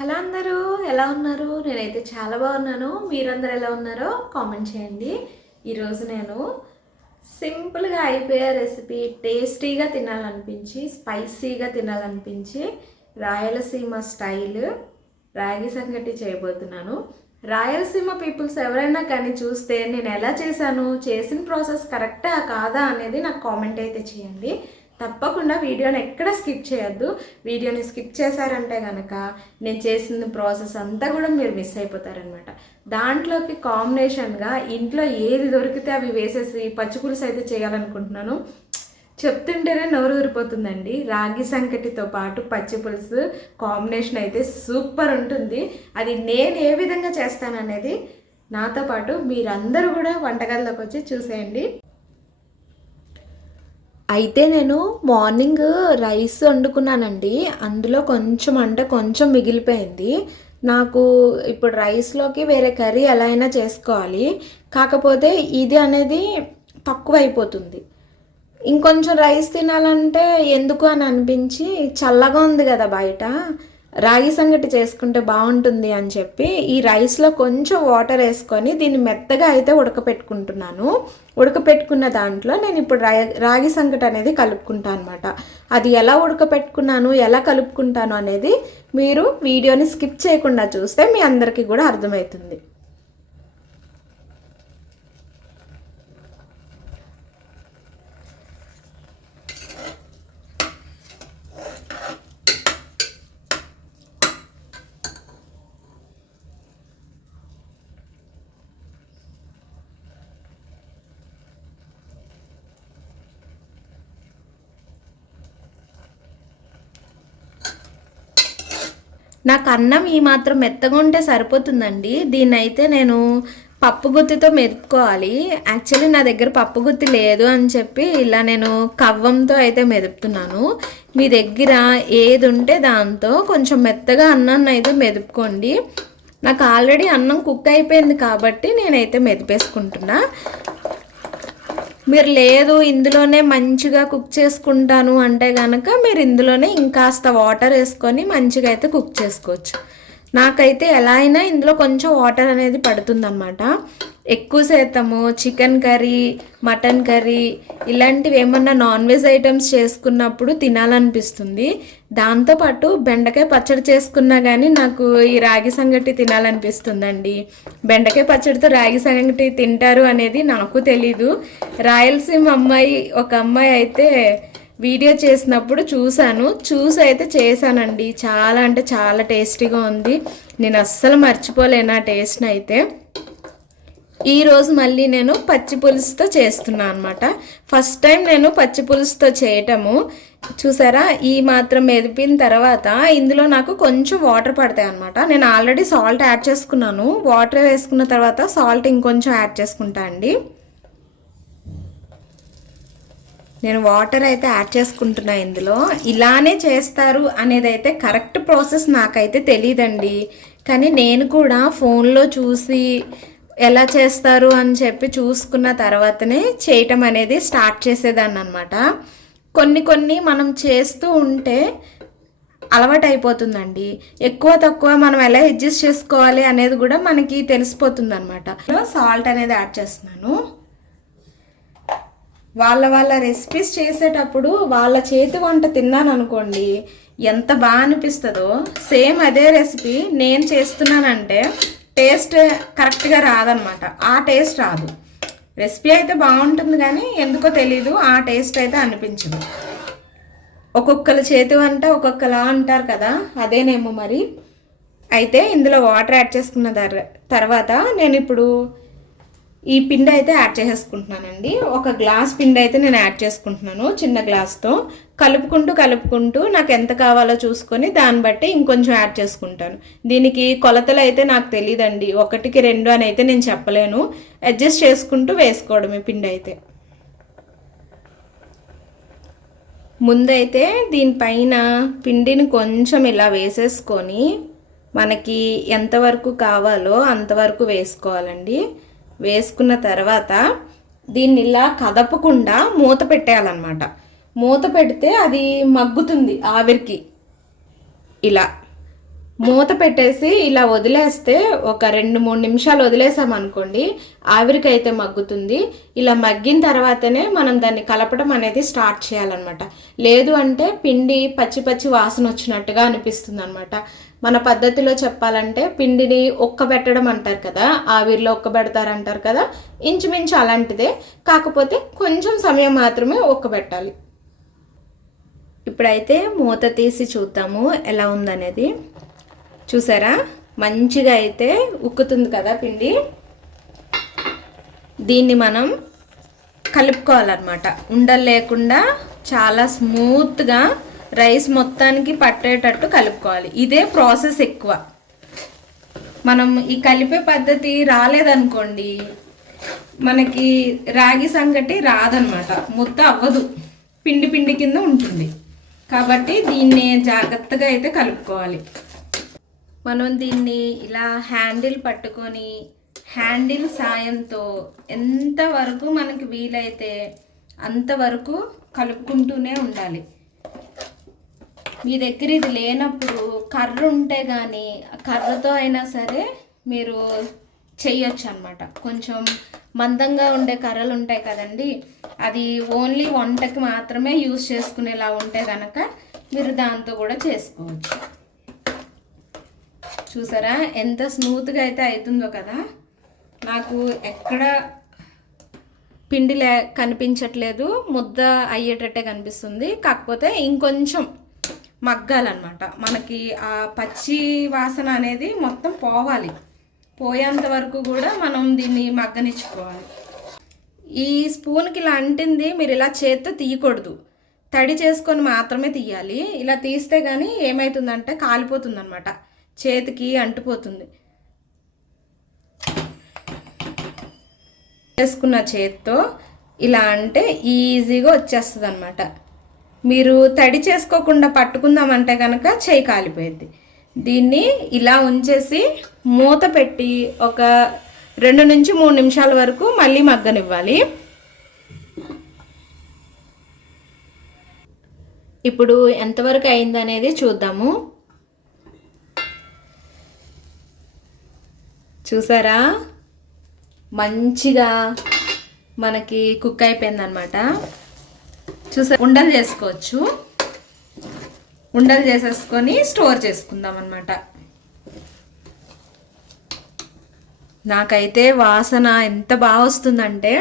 Hello అందరూ ఎలా ఉన్నారు? నేనైతే చాలా బాగున్నాను. మీరందరూ ఎలా ఉన్నారో కామెంట్ చేయండి. ఈరోజు నేను సింపుల్గా అయిపోయే రెసిపీ టేస్టీగా తినాలనిపించి స్పైసీగా తినాలనిపించి రాయలసీమ స్టైల్ రాగి సంగటి చేయబోతున్నాను. రాయలసీమ పీపుల్స్ ఎవరైనా కానీ చూస్తే నేను ఎలా చేశాను, చేసిన ప్రాసెస్ కరెక్టా కాదా అనేది నాకు కామెంట్ అయితే చేయండి. తప్పకుండా వీడియోని ఎక్కడ స్కిప్ చేయొద్దు. వీడియోని స్కిప్ చేశారంటే కనుక నేను చేసిన ప్రాసెస్ అంతా కూడా మీరు మిస్ అయిపోతారనమాట. దాంట్లోకి కాంబినేషన్గా ఇంట్లో ఏది దొరికితే అవి వేసేసి పచ్చిపులుసు అయితే చేయాలనుకుంటున్నాను. చెప్తుంటేనే నోరు ఊరిపోతుందండి. రాగి సంకటితో పాటు పచ్చిపులుసు కాంబినేషన్ అయితే సూపర్ ఉంటుంది. అది నేను ఏ విధంగా చేస్తాననేది నాతో పాటు మీరందరూ కూడా వంటగదిలోకి వచ్చి చూసేయండి. అయితే నేను మార్నింగ్ రైస్ వండుకున్నానండి. అందులో కొంచెం మిగిలిపోయింది. నాకు ఇప్పుడు రైస్లోకి వేరే కర్రీ ఎలా అయినా చేసుకోవాలి. కాకపోతే ఇది అనేది తక్కువ అయిపోతుంది. ఇంకొంచెం రైస్ తినాలంటే ఎందుకు అని అనిపించి, చల్లగా ఉంది కదా బయట, రాగి సంగటి చేసుకుంటే బాగుంటుంది అని చెప్పి ఈ రైస్లో కొంచెం వాటర్ వేసుకొని దీన్ని మెత్తగా అయితే ఉడకపెట్టుకుంటున్నాను. ఉడకపెట్టుకున్న దాంట్లో నేను ఇప్పుడు రాగి సంగటి అనేది కలుపుకుంటాను అనమాట. అది ఎలా ఉడకపెట్టుకున్నాను, ఎలా కలుపుకుంటాను అనేది మీరు వీడియోని స్కిప్ చేయకుండా చూస్తే మీ అందరికీ కూడా అర్థమవుతుంది. నాకు అన్నం ఈ మాత్రం మెత్తగా ఉంటే సరిపోతుందండి. దీన్నైతే నేను పప్పు గుత్తితో మెదుపుకోవాలి. యాక్చువల్లీ నా దగ్గర పప్పు గుత్తి లేదు అని చెప్పి ఇలా నేను కవ్వంతో అయితే మెదుపుతున్నాను. మీ దగ్గర ఏది ఉంటే దాంతో కొంచెం మెత్తగా అన్నాన్ని అయితే మెదుపుకోండి. నాకు ఆల్రెడీ అన్నం కుక్ అయిపోయింది కాబట్టి నేనైతే మెదిపేసుకుంటున్నా. మీరు లేదు ఇందులోనే మంచిగా కుక్ చేసుకుంటాను అంటే కనుక మీరు ఇందులోనే ఇంకాస్త వాటర్ వేసుకొని మంచిగా అయితే కుక్ చేసుకోవచ్చు. నాకైతే ఎలా అయినా ఇందులో కొంచెం వాటర్ అనేది పడుతుందన్నమాట. ఎక్కువ శాతము చికెన్ కర్రీ, మటన్ కర్రీ ఇలాంటివి ఏమన్నా నాన్ వెజ్ ఐటమ్స్ చేసుకున్నప్పుడు తినాలనిపిస్తుంది. దాంతోపాటు బెండకాయ పచ్చడి చేసుకున్నా కానీ నాకు ఈ రాగి సంగటి తినాలనిపిస్తుందండి. బెండకాయ పచ్చడితో రాగి సంగటి తింటారు అనేది నాకు తెలీదు. రాయలసీమ ఒక అమ్మాయి అయితే వీడియో చేసినప్పుడు చూసి అయితే చేశానండి. చాలా అంటే చాలా టేస్టీగా ఉంది. నేను అస్సలు మర్చిపోలేను ఆ టేస్ట్ని అయితే. ఈరోజు మళ్ళీ నేను పచ్చి పులుసుతో చేస్తున్నాను అనమాట. ఫస్ట్ టైం నేను పచ్చి పులుసుతో చేయటము. చూసారా, ఈ మాత్రం మెదిపిన తర్వాత ఇందులో నాకు కొంచెం వాటర్ పడతాయి అనమాట. నేను ఆల్రెడీ సాల్ట్ యాడ్ చేసుకున్నాను. వాటర్ వేసుకున్న తర్వాత సాల్ట్ ఇంకొంచెం యాడ్ చేసుకుంటా అండి. నేను వాటర్ అయితే యాడ్ చేసుకుంటున్నా ఇందులో. ఇలానే చేస్తారు అనేది అయితే కరెక్ట్ ప్రాసెస్ నాకైతే తెలియదండి. కానీ నేను కూడా ఫోన్లో చూసి ఎలా చేస్తారు అని చెప్పి చూసుకున్న తర్వాతనే చేయటం అనేది స్టార్ట్ చేసేదాన్ని అనమాట. కొన్ని మనం చేస్తూ ఉంటే అలవాటు అయిపోతుందండి. ఎక్కువ తక్కువ మనం ఎలా అడ్జస్ట్ చేసుకోవాలి అనేది కూడా మనకి తెలిసిపోతుంది అనమాట. సాల్ట్ అనేది యాడ్ చేస్తున్నాను. వాళ్ళ రెసిపీస్ చేసేటప్పుడు వాళ్ళ చేతి వంట తిన్నాను అనుకోండి, ఎంత బాగా అనిపిస్తుందో. సేమ్ అదే రెసిపీ నేను చేస్తున్నానంటే టేస్ట్ కరెక్ట్గా రాదనమాట. ఆ టేస్ట్ రాదు. రెసిపీ అయితే బాగుంటుంది కానీ ఎందుకో తెలీదు ఆ టేస్ట్ అయితే అనిపించదు. ఒక్కొక్కరి చేతి వంట ఒక్కొక్కలా అంటారు కదా, అదేనేమో మరి. అయితే ఇందులో వాటర్ యాడ్ చేసుకున్న తర్వాత నేను ఇప్పుడు ఈ పిండి అయితే యాడ్ చేసేసుకుంటున్నానండి. ఒక గ్లాస్ పిండి అయితే నేను యాడ్ చేసుకుంటున్నాను చిన్న గ్లాస్తో. కలుపుకుంటూ నాకు ఎంత కావాలో చూసుకొని దాన్ని బట్టి ఇంకొంచెం యాడ్ చేసుకుంటాను. దీనికి కొలతలు అయితే నాకు తెలియదండి. 1కి 2 అని అయితే నేను చెప్పలేను. అడ్జస్ట్ చేసుకుంటూ వేసుకోవడమే పిండి అయితే. ముందైతే దీనిపైన పిండిని కొంచెం ఇలా వేసేసుకొని మనకి ఎంతవరకు కావాలో అంతవరకు వేసుకోవాలండి. వేసుకున్న తర్వాత దీన్ని ఇలా కదపకుండా మూత పెట్టేయాలన్నమాట. మూత పెడితే అది మగ్గుతుంది ఆవిరికి. ఇలా మూత పెట్టేసి ఇలా వదిలేస్తే ఒక 2-3 నిమిషాలు వదిలేసాం అనుకోండి, ఆవిరికి అయితే మగ్గుతుంది. ఇలా మగ్గిన తర్వాతనే మనం దాన్ని కలపడం అనేది స్టార్ట్ చేయాలన్నమాట. లేదు అంటే పిండి పచ్చి పచ్చి వాసన వచ్చినట్టుగా అనిపిస్తుంది అనమాట. మన పద్ధతిలో చెప్పాలంటే పిండిని ఒక్కబెట్టడం అంటారు కదా, ఆవిరిలో ఒక్కబెడతారు అంటారు కదా, ఇంచుమించు అలాంటిదే. కాకపోతే కొంచెం సమయం మాత్రమే ఒక్కబెట్టాలి. ఇప్పుడైతే మూత తీసి చూద్దాము ఎలా ఉందనేది. చూసారా, మంచిగా అయితే ఉక్కుతుంది కదా పిండి. దీన్ని మనం కలుపుకోవాలన్నమాట. ఉండలు లేకుండా చాలా స్మూత్గా రైస్ మొత్తానికి పట్టేటట్టు కలుపుకోవాలి. ఇదే ప్రాసెస్ ఎక్కువ. మనం ఈ కలిపే పద్ధతి రాలేదనుకోండి, మనకి రాగి సంగటి రాదనమాట, ముద్ద అవ్వదు, పిండి పిండి కింద ఉంటుంది. కాబట్టి దీన్ని జాగ్రత్తగా అయితే కలుపుకోవాలి. మనం దీన్ని ఇలా హ్యాండిల్ పట్టుకొని హ్యాండిల్ సాయంతో ఎంతవరకు మనకి వీలైతే అంతవరకు కలుపుకుంటూనే ఉండాలి. మీ దగ్గర ఇది లేనప్పుడు కర్ర ఉంటే కానీ కర్రతో అయినా సరే మీరు చెయ్యొచ్చు అన్నమాట. కొంచెం మందంగా ఉండే కర్రలు ఉంటాయి కదండి, అది ఓన్లీ వంటకి మాత్రమే యూజ్ చేసుకునేలా ఉంటే కనుక మీరు దాంతో కూడా చేసుకోవచ్చు. చూసారా ఎంత స్మూత్గా అయితే అవుతుందో కదా. నాకు ఎక్కడ పిండి కనిపించట్లేదు, ముద్ద అయ్యేటట్టే కనిపిస్తుంది. కాకపోతే ఇంకొంచెం మగ్గాలన్నమాట. మనకి ఆ పచ్చి వాసన అనేది మొత్తం పోవాలి. పోయేంత వరకు కూడా మనం దీన్ని మగ్గనిచ్చుకోవాలి. ఈ స్పూన్కి ఇలా అంటింది మీరు ఇలా చేత్తో తీయకూడదు, తడి చేసుకొని మాత్రమే తీయాలి. ఇలా తీస్తే కానీ ఏమవుతుందంటే కాలిపోతుంది అన్నమాట, చేతికి అంటుపోతుంది. చేసుకున్న చేత్తో ఇలా అంటే ఈజీగా వచ్చేస్తుంది అన్నమాట. మీరు తడి చేసుకోకుండా పట్టుకుందామంటే కనుక చేయి కాలిపోయింది. దీన్ని ఇలా ఉంచేసి మూత పెట్టి ఒక 2-3 నిమిషాల వరకు మళ్ళీ మగ్గనివ్వాలి. ఇప్పుడు ఎంతవరకు అయిందనేది చూద్దాము. చూసారా, మంచిగా మనకి కుక్ అయిపోయిందనమాట. ఉండలు చేసుకోవచ్చు. ఉండలు చేసేసుకొని స్టోర్ చేసుకుందాం అన్నమాట. నాకైతే వాసన ఎంత బాగా వస్తుందంటే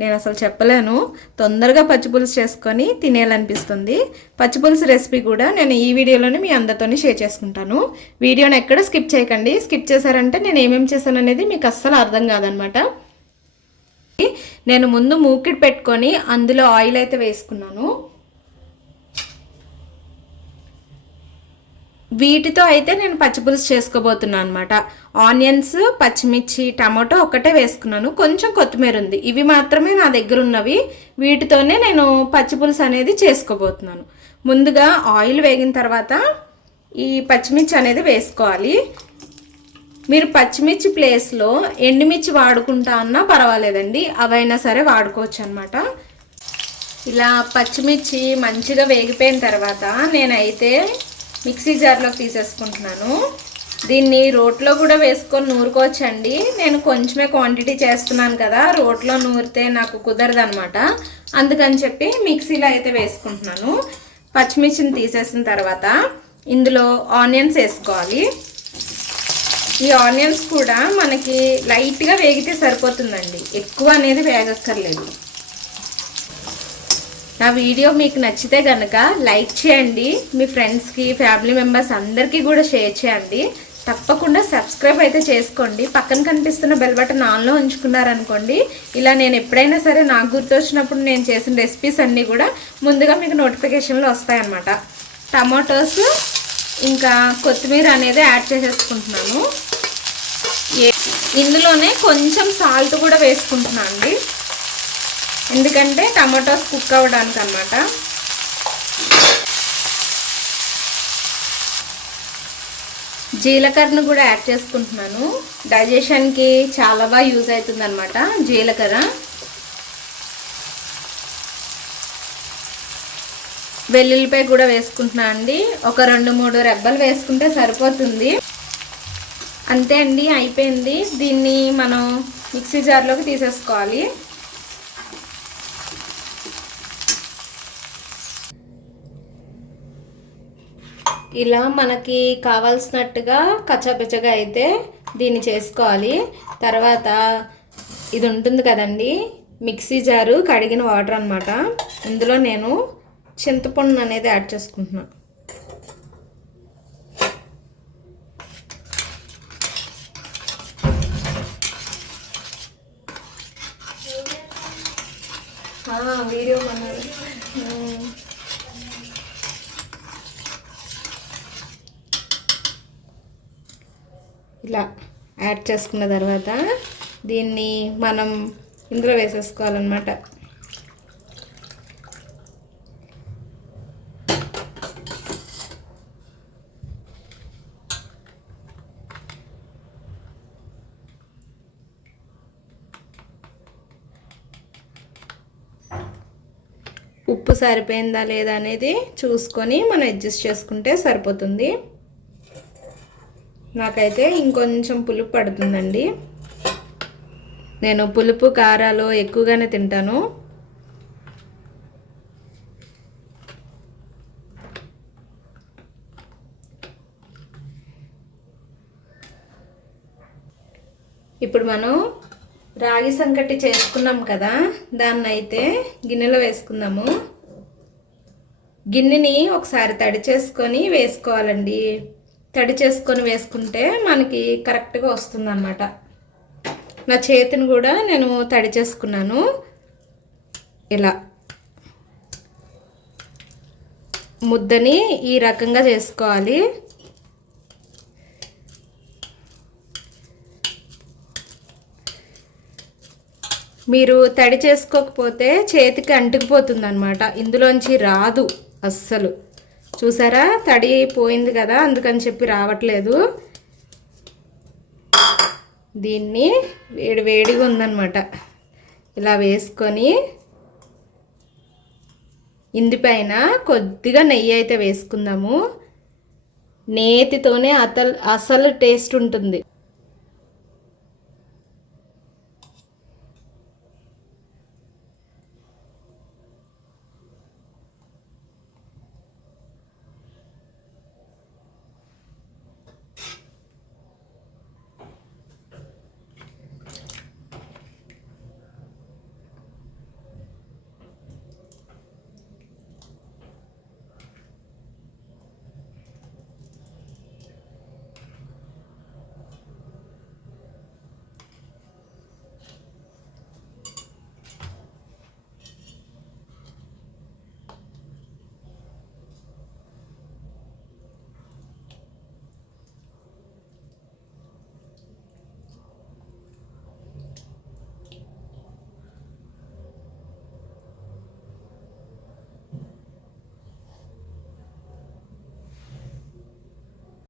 నేను అసలు చెప్పలేను. తొందరగా పచ్చిపులుసు చేసుకొని తినేయాలనిపిస్తుంది. పచ్చిపులుసు రెసిపీ కూడా నేను ఈ వీడియోలోనే మీ అందరితోనే షేర్ చేసుకుంటాను. వీడియోని ఎక్కడ స్కిప్ చేయకండి. స్కిప్ చేశారంటే నేను ఏమేమి చేశాను అనేది మీకు అస్సలు అర్థం కాదనమాట. నేను ముందు మూకిడి పెట్టుకొని అందులో ఆయిల్ అయితే వేసుకున్నాను. వీటితో అయితే నేను పచ్చిపులుసు చేసుకోబోతున్నాను అనమాట. ఆనియన్స్, పచ్చిమిర్చి, టమాటో ఒక్కటే వేసుకున్నాను, కొంచెం కొత్తిమీర ఉంది. ఇవి మాత్రమే నా దగ్గర ఉన్నవి. వీటితోనే నేను పచ్చిపులుసు అనేది చేసుకోబోతున్నాను. ముందుగా ఆయిల్ వేగిన తర్వాత ఈ పచ్చిమిర్చి అనేది వేసుకోవాలి. మీరు పచ్చిమిర్చి ప్లేస్లో ఎండుమిర్చి వాడుకుంటా అన్నా పర్వాలేదండి, అవైనా సరే వాడుకోవచ్చు అనమాట. ఇలా పచ్చిమిర్చి మంచిగా వేగిపోయిన తర్వాత నేనైతే మిక్సీ జార్లోకి తీసేసుకుంటున్నాను. దీన్ని రోట్లో కూడా వేసుకొని నూరుకోవచ్చండి. నేను కొంచెమే క్వాంటిటీ చేస్తున్నాను కదా, రోట్లో నూరితే నాకు కుదరదు అనమాట. అందుకని చెప్పి మిక్సీలో అయితే వేసుకుంటున్నాను. పచ్చిమిర్చిని తీసేసిన తర్వాత ఇందులో ఆనియన్స్ వేసుకోవాలి. ఈ ఆనియన్స్ కూడా మనకి లైట్గా వేగితే సరిపోతుందండి, ఎక్కువ అనేది వేగక్కర్లేదు. నా వీడియో మీకు నచ్చితే కనుక లైక్ చేయండి, మీ ఫ్రెండ్స్కి, ఫ్యామిలీ మెంబర్స్ అందరికీ కూడా షేర్ చేయండి. తప్పకుండా సబ్స్క్రైబ్ అయితే చేసుకోండి. పక్కన కనిపిస్తున్న బెల్ బటన్ ఆన్లో ఉంచుకున్నారనుకోండి, ఇలా నేను ఎప్పుడైనా సరే నాకు గుర్తొచ్చినప్పుడు నేను చేసిన రెసిపీస్ అన్నీ కూడా ముందుగా మీకు నోటిఫికేషన్లో వస్తాయన్నమాట. టమాటోస్ ఇంకా కొత్తిమీర అనేది యాడ్ చేసేసుకుంటున్నాను. ఇందులోనే కొంచెం సాల్ట్ కూడా వేసుకుంటున్నాను అండి, ఎందుకంటే టమాటోస్ కుక్ అవ్వడానికి అన్నమాట. జీలకర్రను కూడా యాడ్ చేసుకుంటున్నాను. డైజెషన్కి చాలా బాగా యూజ్ అవుతుంది అన్నమాట జీలకర్ర. వెల్లుల్లిపాయ కూడా వేసుకుంటున్నా అండి. ఒక 2-3 రెబ్బలు వేసుకుంటే సరిపోతుంది. అంతే అండి, అయిపోయింది. దీన్ని మనం మిక్సీ జార్లోకి తీసేసుకోవాలి. ఇలా మనకి కావాల్సినట్టుగా కచ్చాపిచ్చగా అయితే దీన్ని చేసుకోవాలి. తర్వాత ఇది ఉంటుంది కదండి మిక్సీ జారు, కడిగిన వాటర్ అన్నమాట. ఇందులో నేను చింతపండు అనేది యాడ్ చేసుకుంటున్నా. వీడియో అన్నారు. ఇలా యాడ్ చేసుకున్న తర్వాత దీన్ని మనం ఇందులో వేసేసుకోవాలన్నమాట. ఉప్పు సరిపోయిందా లేదా అనేది చూసుకొని మనం అడ్జస్ట్ చేసుకుంటే సరిపోతుంది. నాకైతే ఇంకొంచెం పులుపు పడుతుందండి. నేను పులుపు కారాలు ఎక్కువగానే తింటాను. ఇప్పుడు మనం రాగి సంకటి చేసుకున్నాం కదా, దాన్ని అయితే గిన్నెలో వేసుకుందాము. గిన్నెని ఒకసారి తడి చేసుకొని వేసుకోవాలండి. తడి చేసుకొని వేసుకుంటే మనకి కరెక్ట్గా వస్తుందన్నమాట. నా చేతిని కూడా నేను తడి చేసుకున్నాను. ఇలా ముద్దని ఈ రకంగా చేసుకోవాలి. మీరు తడి చేసుకోకపోతే చేతికి అంటుకుపోతుంది అన్నమాట, ఇందులోంచి రాదు అస్సలు. చూసారా, తడి పోయింది కదా, అందుకని చెప్పి రావట్లేదు. దీన్ని వేడిగా ఉందన్నమాట. ఇలా వేసుకొని ఇందుపైన కొద్దిగా నెయ్యి అయితే వేసుకుందాము. నేతితోనే అసలు టేస్ట్ ఉంటుంది.